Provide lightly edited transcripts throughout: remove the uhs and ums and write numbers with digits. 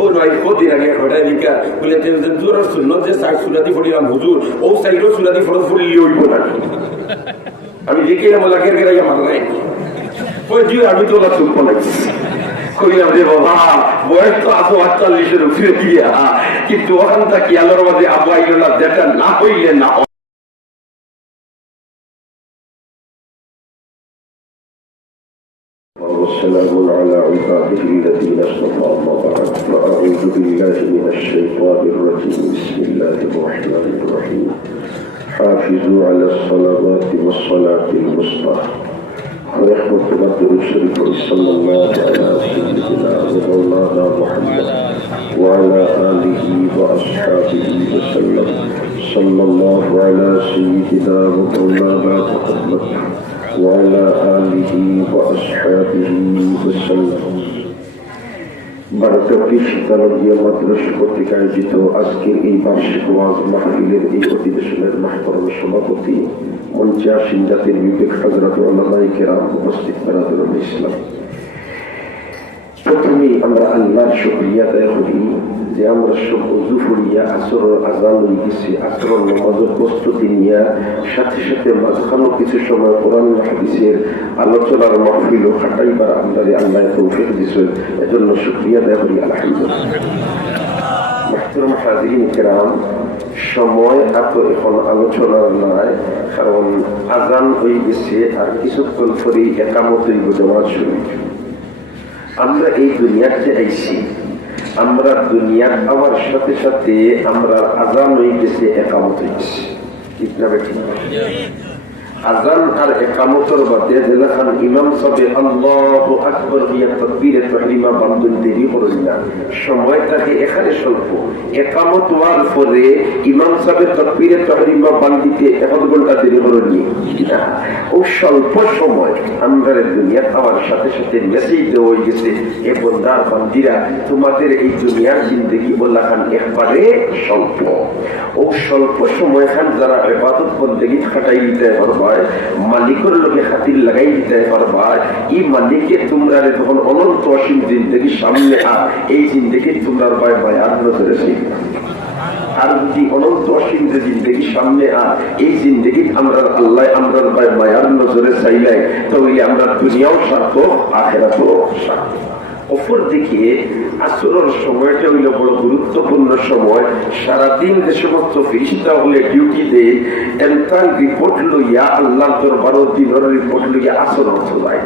ও নয় কদিন আগে হঠাৎ দিকা বলে জোর শূন্য যে সাইড সুরাতি ফটিলাম হুজুর ও সাইডও সুরাতি ফটো ফুলিয়ে উঠবো না আমি দেখে বলা কে গেলে আমার নাই ওই দিও আমি তো ওরা চুপ লাগছি কইলাম রে বাবা বয়স তো আছো 48-এর উপরে দিয়া কিন্তু ওখান থেকে আল্লাহর মাঝে আবাইল না যেটা না হইলে না والسلام على عباده الذين اصطفى أما بعد فأعوذ بالله من الشيطان الرجيم بسم الله الرحمن الرحيم حافظوا على الصلوات والصلاة الوسطى ويحمد بدر الشريف صلى الله على سيدنا ومولانا محمد وعلى آله وأصحابه وسلم صلى الله على سيدنا ومولانا محمد وعلى آله وأصحابه وسلم বারোটি শীতালয় মাদ্রাসা কর্তৃক আয়োজিত আজকের এই বার্ষিক ওয়াজ মাহফিলের এই অধিবেশনের মাহতরম সভাপতি মঞ্চে আসীন জাতির বিবেক হযরত উলামায়ে কেরাম উপস্থিত বারাদুল ইসলাম। প্রথমেই আমরা আল্লাহর শুকরিয়া আদায় করি যে আমরা সব ওযু করিয়া আসর আযান হয়ে গেছে, আসর নামাজের প্রস্তুতি নিয়ে সাথে সাথে মাঝখানে কিছু সময় কোরআন হাদিসের আলোচনার মাহফিল ও খাটাইবার আমাদের আল্লাহ তৌফিক দিয়েছেন, এজন্য শুকরিয়া আদায় করি আলহামদুলিল্লাহ। মুহতারাম হাজিরিন কিরাম, সময় এত এখন আলোচনার নয়, কারণ আযান হয়ে গেছে আর কিছুক্ষণ পরে ইকামত হইব জামাত শুরু। আমরা এই দুনিয়াতে আইছি, আমরা দুনিয়ার আবার সাথে সাথে আমরা আযান হয়ে গেছে, একামত হয়ে গেছে, ঠিক না বেঠিক? আযান আর একামতের বাদে যখন ইমাম সাহেব আল্লাহু আকবার দিয়া তাকবীরে তাহরিমা বান্দন দেরি করেন না, সময়টাকে এখানে স্বল্প। একামত হওয়ার পরে ইমাম সাহেব তাকবীরে তাহরিমা বান্দিতে 1 ঘন্টা দেরি করেন না, ও স্বল্প সময় আমরা দুনিয়ার আবার সাথে সাথে মেসেজ দেওয়া হয়ে গেছে, এ বন্দার বান্দিরা তোমাদের এই দুনিয়ার জিন্দগি বলাখান একবারে স্বল্প। ও স্বল্প সময় খান যারা ইবাদত বন্দেগী খাটাই দিতে পারবা, মালিকের লোকে খাতির লাগাই দিতে পারবা, এই মালিককে তোমরা যখন অনন্ত অসীম জিন্দগি সামনে এই জিন্দগি তোমরা বায়ার নজরে শিখবা। আর যদি অনন্ত অসীম যে জিন্দগি সামনে এই জিন্দগি আমরা আল্লাহ আমরা মায়ার নজরে চাইলাই, তাহলে আমরা দুনিয়াও সার্থক আখিরাতও সার্থক। অপরদিকে আসরের সময়টা হইল বড় গুরুত্বপূর্ণ সময়। সারাদিন যে সমস্ত ফেরেশতা হলে ডিউটি দেয়, এন্টার রিপোর্ট লইয়া আল্লাহ দরবারে দিনের রিপোর্ট লইয়া আসর চলায়।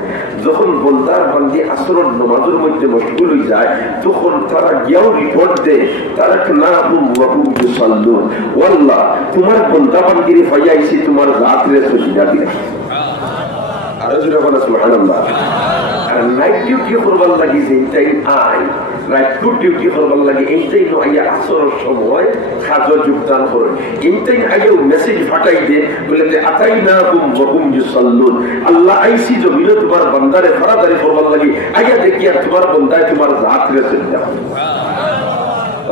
যখন বন্দার বান্দি আসরের নামাজের মধ্যে মশগুল হয়ে যায়, তখন তারা গিয়াও রিপোর্ট দেয়, তারা না বাবু সাল্লুন ওয়াল্লাহ তোমার বন্দা বান্দিরে ফাইয়াইছি তোমার রাত্রে সজিদা দিলা। আরো জোরে বলা সুবহানাল্লাহ। আর নাইট ডিউটি করবার লাগি যে time I, right two duty করবার লাগে এই টাইম আইয়া আসরের সময় কাজ যোগদান করেন। এই টাইম আইয়াও মেসেজ ফাটাই দে বলে যে আতাইনাকুম ওয়া হুম ইউসাল্লুন, আল্লাহ আইসি জমিনে তোমার বান্দারে ফরাদারি করবার লাগি, আইয়া দেখি আর তোমার বান্দায় তোমার রাত্রে সজিদা।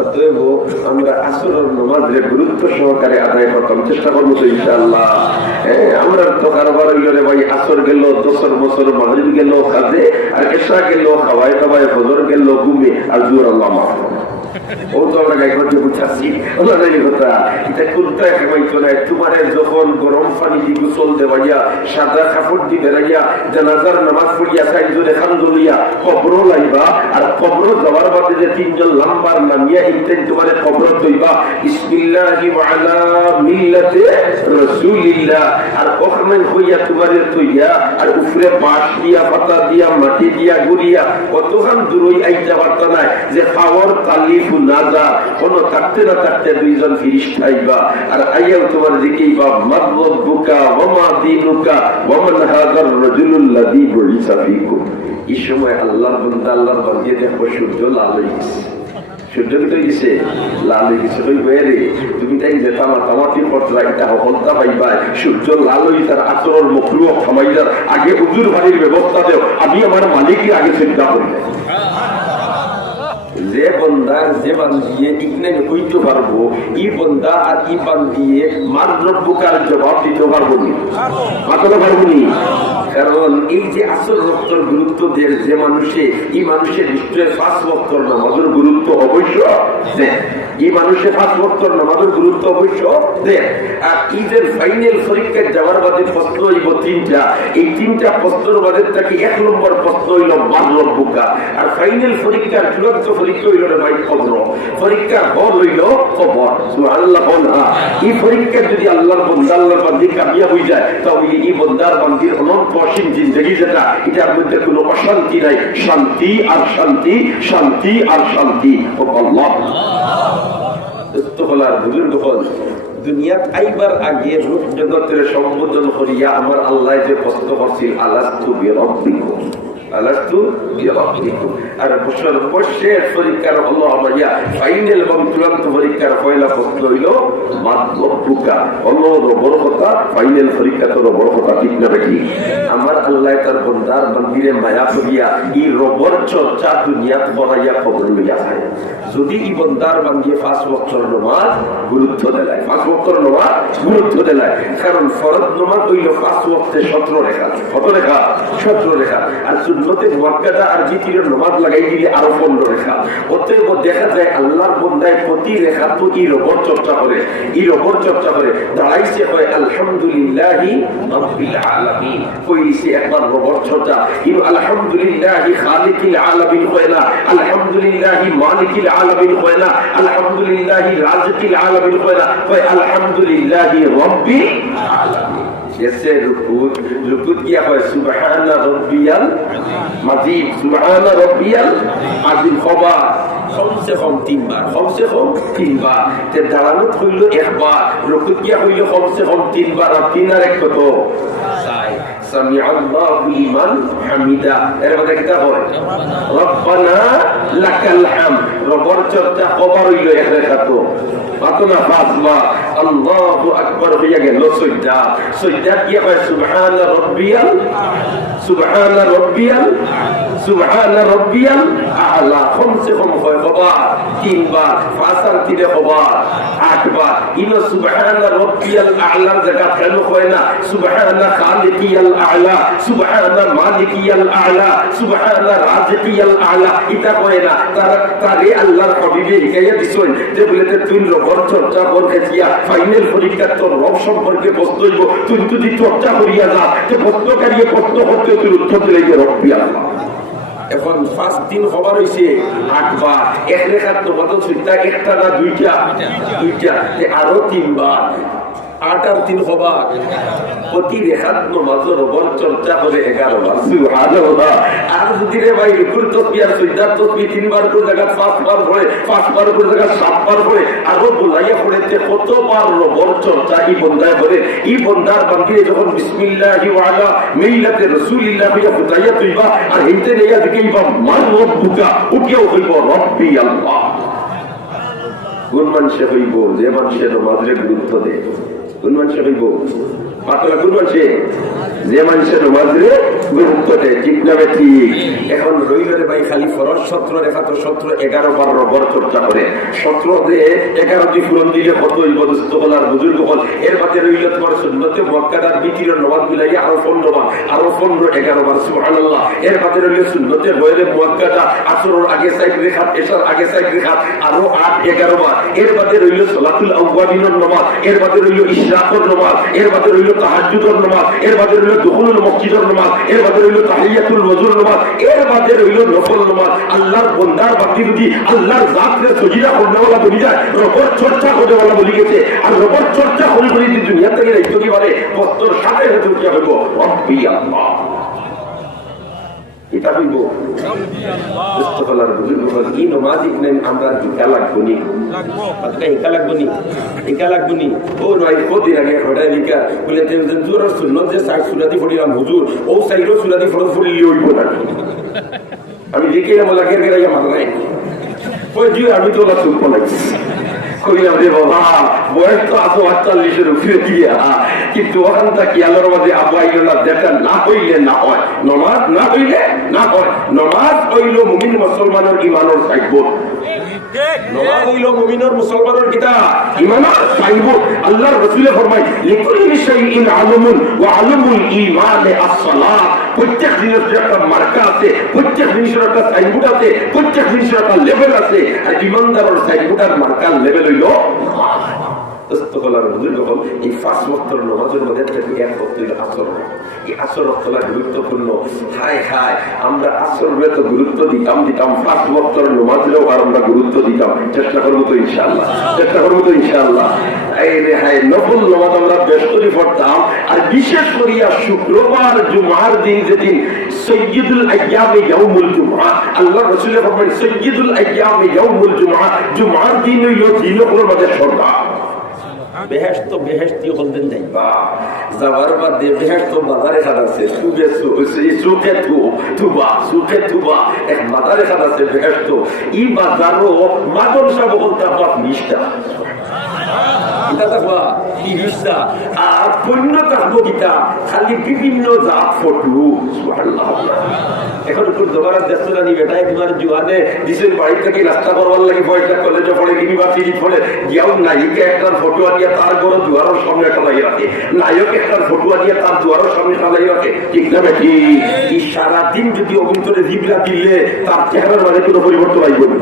অতএব আমরা আসরের নামাজের গুরুত্ব সহকারে আদায় করতাম চেষ্টা করবো তো ইনশাআল্লাহ। আমরা তো কারবার হইলে ভাই আসর গেল 10 বছর, মাগরিব গেল কাজে, আর এশা গেল খাওয়ায় খাওয়ায়, ফজর গেল ঘুমে, আর জোর আল্লাহ মাফ ও তো আমরা গাই করতে বুঝাচ্ছি কথা। এটা কোনটা খাইতো না, তোমার যখন গরম পানি দিয়ে গোসল দেওয়াইয়া, সাদা কাপড় দিয়ে বেড়াইয়া, জানাজার নামাজ পড়িয়া সাইজরে খান দলিয়া কবর লাইবা, আর কবর যাওয়ার বাদে যে 3 জন লাম্বার নামিয়া ইনতেন তোমার কবর দইবা বিসমিল্লাহি ওয়া আলা মিল্লাতি রাসূলিল্লাহ, আর ওখানে হইয়া তোমার তইয়া, আর উপরে বাঁশ দিয়া, পাতা দিয়া, মাটি দিয়া গুড়িয়া কতখান দূরই আইতা পারতা না যে খাওয়ার তালিফ নাজা কোনো থাকতে না থাকতে 2 জন ফেরেশতা আইবা, আর আইয়াও তোমার জিকিবা মাররুকা ওয়া মা দীনুকা ওয়া মান হাযার রাজুলুল লাযী বুইসা ফীকুম। এই সময় আল্লাহর বান্দা আল্লাহর বান্দি দেখো সূর্য লাল হয়ে গেছে, সূর্য হয়ে গেছে লাল হয়ে গেছে। ওই বেরে তুমি তাই যে তামাতামাতি করতে এটা হলতা পাইবা, সূর্য লাল হয়ে তার আচরণ মকরুহ থামাইলার আগে হুজুর বাড়ির ব্যবস্থা দেও, আমি আমার মালিকের আগে চিন্তা করি যে বন্দার যে বান দিয়ে ইকনে হইতে পারবো ই বন্দা আর ই বান দিয়ে মার রব্বুকার জবাব দিতে পারবো নি মাতাতে পারবো নি কারণ এই যে আসল রক্তর গুরুত্ব দেয় যে মানুষে এই মানুষের নিশ্চয় 5 ওয়াক্তের নামাজের গুরুত্ব অবশ্য দেয় এই মানুষের 5 ওয়াক্তের নামাজের গুরুত্ব অবশ্য দেয় আর ঈদের ফাইনাল পরীক্ষায় যাওয়ার বাদে প্রশ্ন হইব 3টা এই 3টা প্রশ্নের বাদে থেকে 1 নম্বর প্রশ্ন হইল মার রব্বুকা আর ফাইনাল পরীক্ষার চূড়ান্ত পরীক্ষা হইল ভাই কবর পরীক্ষার হল হইল কবর সুবহানাল্লাহ বলা এই পরীক্ষা যদি আল্লাহর বান্দা আল্লাহর বান্দি কামিয়াব হয়ে যায় তাহলে এই বান্দার বান্দির অনন্ত অসীম জিন্দেগি যেটা এটার মধ্যে কোনো অশান্তি নাই শান্তি আর শান্তি শান্তি আর শান্তি ও আল্লাহ তোলার বুজুর্গ হল দুনিয়াত আইবার আগে রূপ জগতের সম্বোধন করিয়া আমার আল্লাহ যে প্রশ্ন করছিল আলাস্তু বিরাব্বিকুম আলাস্তু বিরাব্বিকুম আর সর্বশেষ পরীক্ষার হলো আমারিয়া ফাইনাল এবং চূড়ান্ত পরীক্ষার পয়লা প্রশ্ন হইল মান রব্বুকা হলো বড় কথা ফাইনাল পরীক্ষা তো বড় কথা ঠিক না বেটি আমার আল্লাহ তার বান্দার বান্দিরে মায়া করিয়া এই রবর চর্চা দুনিয়াত বনাইয়া খবর লইয়া যায় যদি এই বান্দার বান্দিয়ে 5 ওয়াক্তের নামাজ গুরুত্ব দেয় 5 ওয়াক্তের নামাজ গুরুত্ব দেয় কারণ ফরজ নামাজ হইল 5 ওয়াক্তে 17 রেখা কত রেখা 17 রেখা আর সুন্নতে মুআক্কাদা আর জিকিরের নামাজ লাগাই দিলে আরো 15 রেখা অতএব দেখা যায় আল্লাহর বান্দায় প্রতি রেখা তো এই রবর চর্চা করে এই রবর চর্চা করে দাঁড়াইছে হয় আলহামদুলিল্লাহি রাব্বিল আলামিন কইছে একবার রবর চর্চা কিন্তু আলহামদুলিল্লাহি খালিকিল আলামিন হয় না আলহামদুলিল্লাহি মালিকিল আলামিন হয় না আলহামদুলিল্লাহি রাজিকিল আলামিন হয় না কয় আলহামদুলিল্লাহি রাব্বিল আলামিন जैसे रुकू किया है सुबहाना रब्बियल मजीद सुबहाना रब्बियल अज़ीम खबा कम से कम 3 बार कम से कम 3 बार ते दालानो হইল একবার রুকু কিয়া হইল কম से कम 3 बार আর 3 আর 1 কত সাই সামি আল্লাহু লিমান হামিদা এর মধ্যে কি হয় রব্বানা লাকাল হামদ রব্বর চর্চা কবার হইল এক রেখা তো মাতনা ফাতমা আল্লাহু আকবার হইয়া গেল সৈয়দা কি হয় সুবহানা রাব্বিয়াল সুবহানা রাব্বিয়াল আ'লা কম সে কম হয় কবার 3 বার ফাসার 3 কবার 8 বার ইনো সুবহানা রাব্বিয়াল আ'লা জায়গা কেন হয় না সুবহানা খালিকিয়াল আ'লা সুবহানা মালিকিয়াল আ'লা সুবহানা রাজিকিয়াল আ'লা এটা হয় না তারে আল্লাহর হাবিবে হিকায়া দিছেন যে বলেতে তুই রবর চর্চা করতেছিয়া ফাইনাল পরীক্ষা তোর রব সম্পর্কে প্রশ্ন হইব তুই যদি চর্চা করিয়া যা যে প্রশ্নকারী প্রশ্ন করতে তুই উত্তর দিলে যে রব্বি আল্লাহ এখন ফার্স্ট দিন খবর হইছে 8 বার এক রেখার তোমাদের চিন্তা একটা না দুইটা আরো 3 বার 8 আর 3 খবর প্রতি রেখাত নামাজের রবর চর্চা করে 11 বার সুবহানাল্লাহ আর যদি রে ভাই রুকুর তাসবিহ আর সিজদার তাসবিহ 3 বার করে জায়গা 5 বার পড়ে 5 বার করে জায়গা 7 বার পড়ে আরো বলাইয়া পড়েতে কতবার রবর চর্চা এই বন্দায় করে এই বন্দার বান্দিয়ে যখন বিসমিল্লাহি ওয়া আলা মিল্লাতি রাসূলিল্লাহ বিয়া খুদাইয়া তুইবা আর হিতে নেয়া দিকেইবা মান রব্বুকা উকিও হইব রব্বি আল্লাহ কোন মানুষে হইব যে মানুষের নামাজের গুরুত্ব দেয় কোন মানুষে হইব পাতলা কোন মানুষে যে মানুষের নামাজের গুরুত্ব দেয় ঠিক না ঠিক এখন রইলে ভাই খালি ফরজ 17 রেখা তো 17 11 বার রবর চর্চা করে 17 দিয়ে 11 দি পূরণ দিলে কত হইব দোস্ত বলার বুজুর্গ হল এর বাদে রইল তোমার সুন্নতে মুআক্কাদার বিতিরের নামাজ মিলাই আরো 15 বার আরো 15 11 বার সুবহানাল্লাহ এর বাদে রইল সুন্নতে গয়রে মুআক্কাদা আসরের আগে 4 রেখা এশার আগে 4 রেখা আরো 8 11 বার এর বাদে রইল সালাতুল আউয়াবিনের নামাজ এর বাদে রইল ইশরাকের নামাজ এর বাদে রইল তাহাজ্জুদের নামাজ এর বাদে রইল দুখুলুল মসজিদের নামাজ এর বাদে রইল তাহিয়াতুল ওযুর নামাজ এর বাদে রইল নফল নামাজ আল্লাহর বান্দার বাকি যদি আল্লাহর জাতরে সজিদা করনেওয়ালা বলি যায় রবর চর্চা করেওয়ালা বলি গেছে আর রবর চর্চা করে করে দুনিয়া থেকে রাইতো কি বলে পত্তর সাথে হতে কি হবে রব্বি আল্লাহ এটা হইব ইস্তেগফার বুজুর্গ এই নামাজ ইকনে আমরা হিকা লাগবো নি হিকা লাগবো নি ও নয় কদিন আগে হঠাৎ হিকা বলে জোর সুন্নত যে সাইড সুরাতি ফড়িলাম হুজুর ও সাইডও সুরাতি ফরজ ফড়িলি হইব না আমি দেখে বলা কে গেরাইয়া মাথা নাই ওই দিও আমি তো ওলা শুনবো না কইলাম রে বাবা বয়স তো আতো 48 উপরে দিয়া কিন্তু ওখান থেকে আল্লাহর মাঝে আবাইল না যেটা না হইলে না হয় নামাজ না হইলে না হয় নামাজ হইল মুমিন মুসলমানের ঈমানের সাইবত নমাজ হইল মুমিনের মুসলমানের কিতাব ঈমানের সাইনবোর্ড আল্লাহর রাসূলে ফরমায় লিকুল্লি শাইইন আলামুন ওয়া আলামুল ঈমান আস-সালাত প্রত্যেক জিনিসের একটা মার্কা আছে প্রত্যেক জিনিসের একটা সাইনবোর্ড আছে প্রত্যেক জিনিসের একটা লেভেল আছে আর ঈমানদারের সাইনবোর্ডের মার্কার লেভেল হইল এই পাঁচ ওয়াক্তের নামাজের মধ্যে থেকে এক ওয়াক্ত হইল আসর এই আসর ওয়াক্তটা গুরুত্বপূর্ণ হায় হায় আমরা আসরে তো গুরুত্ব দিতাম পাঁচ ওয়াক্তের নামাজেও আর আমরা গুরুত্ব দিতাম চেষ্টা করবো তো ইনশাআল্লাহ এই রে হায় নফল নামাজ আমরা বেশ করে পড়তাম আর বিশেষ করিয়া শুক্রবার জুমার দিন যেদিন সৈয়দুল আইয়ামে ইয়াউমুল জুমআ আল্লাহ রাসূলের ফরমান সৈয়দুল আইয়ামে ইয়াউমুল জুমআ জুমার দিন হইল দিনের মধ্যে সর্বা বেহেশত বেহেশতি হলদেন যাইবা যাওয়ার বাদে বেহেশত বাজারে খাদ আছে সুখে থুবা এক বাজারে খাদ আছে বেহেশত ই বাজারও মাদ্রাসা বলতে আপনার নিষ্ঠা আর পণ্য থাকবো কিতা খালি বিভিন্ন জাত ফটো এখন জমানার দেশটা নিবে তাই তোমার জুয়ানে দিছেন বাড়ি থেকে রাস্তা করবার লাগে পয়সা কলেজে পড়ে ইউনিভার্সিটি পড়ে গিয়াও নায়িকা একটা ফটো আনিয়ে তার ঘর দুয়ারের সামনে একটা লাগিয়ে রাখে নায়ক একটা ফটো আনিয়ে তার দুয়ারের সামনে একটা লাগিয়ে রাখে ঠিক না বেটি এই সারাদিন যদি অভিন্তরে জিবরা দিলে তার চেহারার মানে কোনো পরিবর্তন আইব না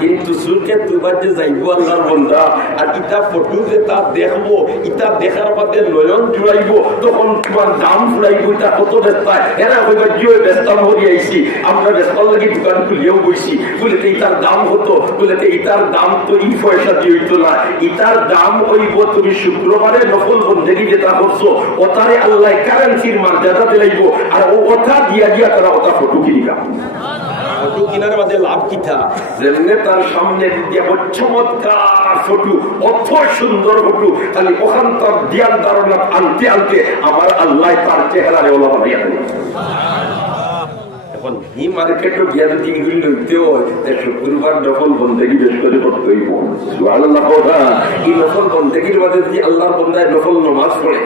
কিন্তু সুরকে তুবার যে যাইব আল্লাহর বন্ধা আর ইটা ফটো যে তা দেখবো ইটা দেখার বাদে নয়ন জুড়াইব তখন তোমার দাম ফুরাইব এটা কত ব্যস্তায় এরা হইবার জিও ব্যস্তাম হয়ে আইসি আমরা ব্যস্তার লাগি দোকান খুলিয়েও বইছি বলেতে ইটার দাম হতো বলেতে ইটার দাম তো ই পয়সা দিয়ে হইতো না ইটার দাম হইব তুমি শুক্রবারে নফল বন্দেগি যেটা করছো ওটারে আল্লাহ কারেন্সির মর্যাদা দিলাইব আর ও ওটা দিয়া দিয়া তারা ওটা ফটো কিনিবা ফটো কিনার মাঝে লাভ কিতা যেমনে তার সামনে চমৎকার ফটো অত সুন্দর ফটো খালি ওখান তার ধ্যান ধারণা আনতে আনতে আমার আল্লাহ তার চেহারারে ওলা বানাইয়া দেয় এখন ই মার্কেটও গিয়া যদি এগুলি লইতে হয় শুক্রবার নফল বন্দেগি বেশ করে করতে হইব সুবহানাল্লাহ এই নফল বন্দেগির মাঝে যদি আল্লাহর বন্দায় নফল নামাজ পড়ে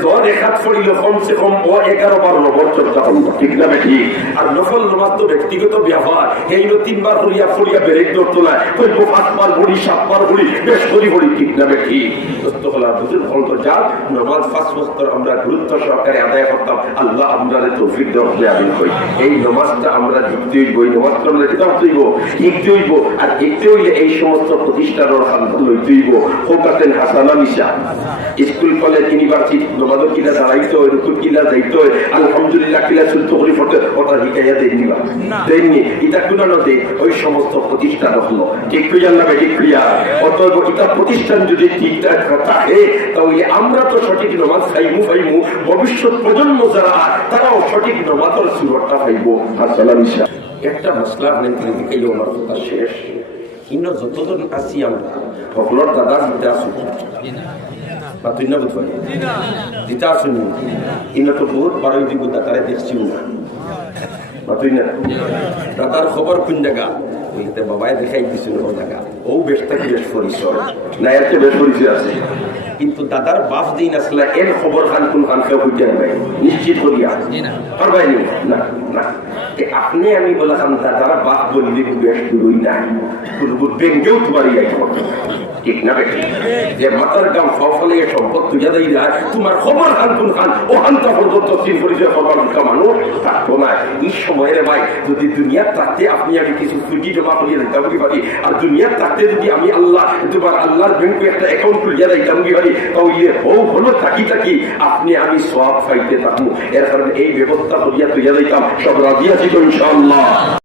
জ্বর একাত পড়িল কমসে কম ও 11 বার নবর চর্চা করল ঠিক না বেঠি আর নফল নামাজ তো ব্যক্তিগত ব্যাপার এই 3 বার ফড়িয়া বেরেক ধরতো না কইব 5 বার পড়ি 7 বার পড়ি বেশ করি পড়ি ঠিক না বেঠি দোস্ত হলা বুঝুন ফল তো যা নামাজ 5 ওয়াক্ত আমরা গুরুত্ব সহকারে আদায় করতাম আল্লাহ আমাদের তৌফিক দেওয়া আমিন কই এই নামাজটা আমরা দিতে হইব এই নামাজটা আমরা কিতাব হইব লিখতে হইব আর লিখতে হইলে এই সমস্ত প্রতিষ্ঠানের খানদান লইতে হইব ফোকাতেন হাসানা মিশা স্কুল কলেজ ইউনিভার্সিটি নমাজ কিলা দাঁড়াইতে হয় রুকুর কিলা যাইতে হয় আলহামদুলিল্লাহ কিলা শুদ্ধ করে ফটো ওটা শিখাইয়া দেননিবা দেননি এটা কোনো নদী ওই সমস্ত প্রতিষ্ঠান হলো ঠিক ক্রিয়া নামে ঠিক ক্রিয়া অতএব এটা প্রতিষ্ঠান যদি ঠিকঠাক থাকে তাহলে আমরা তো সঠিক নমাজ খাইমু ভবিষ্যৎ প্রজন্ম যারা তারাও সঠিক নমাজের সুরটা পাইব আসসালাম ইনশা একটা মশলা নেন থেকে আমার কথা শেষ ইন্ন যতজন আছি আমরা সকলের দাদা দিতে আসুন বা তুই না বুঝতে দিতে আসুন ইন্ন তো বহুত বারোই দিব দাতারে দেখছিও না বা তুই না দাদার খবর কোন জায়গা বলতে বাবাই দেখাই দিছিল ও জায়গা ও বেশটা কি বেশ পরিচয় না এর চেয়ে বেশ পরিচয় আছে কিন্তু দাদার বাপ দিন আসলে এর খবর খান কোন খান কেউ বুঝতে পারবে নিশ্চিত করিয়া পারবাইনি না না আপনি আমি বললাম দাদার বাপ বললে বেশ দূরই নাই ব্যঙ্গেও তোমারই যাই ঠিক না বেশি যে মাতার গাম ফলে সম্পদ তুইয়া দেয় যায় তোমার খবর খান কোন খান ও হান্তা পর্যন্ত তিন পরিচয় খবর মানুষ থাকতো না এই সময়ের ভাই যদি দুনিয়ার থাকতে আপনি আমি কিছু পুঁজি জমা করিয়ে দিতাম কি পারি আর দুনিয়ার থাকতে যদি আমি আল্লাহ তোমার আল্লাহর ব্যাংকে একটা অ্যাকাউন্ট খুলিয়া দিতাম কি পারি তাহলে ও হলো থাকি আপনি আমি সব ফাইতে থাকবো এর কারণে এই ব্যবস্থা করিয়া তুইয়া দিতাম সব রাজি আছি তো ইনশাআল্লাহ।